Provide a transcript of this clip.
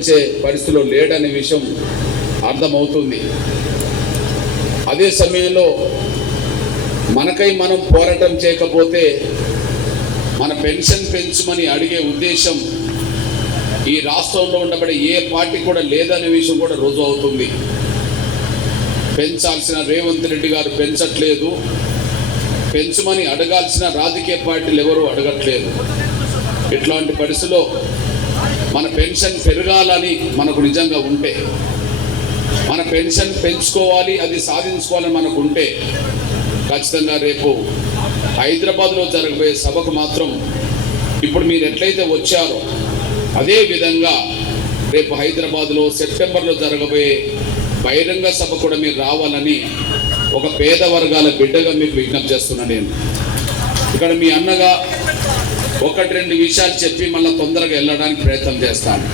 పరిస్థితిలో లేడనే విషయం అర్థమవుతుంది. అదే సమయంలో మనకై మనం పోరాటం చేయకపోతే మన పెన్షన్ పెంచమని అడిగే ఉద్దేశం ఈ రాష్ట్రంలో ఉండబడే ఏ పార్టీ కూడా లేదనే విషయం కూడా రుజువు అవుతుంది. పెంచాల్సిన రేవంత్ రెడ్డి గారు పెంచట్లేదు, పెంచమని అడగాల్సిన రాజకీయ పార్టీలు ఎవరు అడగట్లేదు. ఇట్లాంటి పరిస్థితిలో మన పెన్షన్ పెరగాలని మనకు నిజంగా ఉంటే, మన పెన్షన్ పెంచుకోవాలి, అది సాధించుకోవాలని మనకు ఉంటే ఖచ్చితంగా రేపు హైదరాబాద్లో జరగబోయే సభకు మాత్రం ఇప్పుడు మీరు ఎట్లయితే వచ్చారో అదే విధంగా రేపు హైదరాబాద్లో సెప్టెంబర్లో జరగబోయే బహిరంగ సభ కూడా మీరు రావాలని ఒక పేద వర్గాల బిడ్డగా మీకు విజ్ఞప్తి చేస్తున్నాను. నేను ఇక్కడ మీ అన్నగా ఒకటి రెండు విషయాలు చెప్పి మళ్ళీ తొందరగా వెళ్ళడానికి ప్రయత్నం చేస్తాను.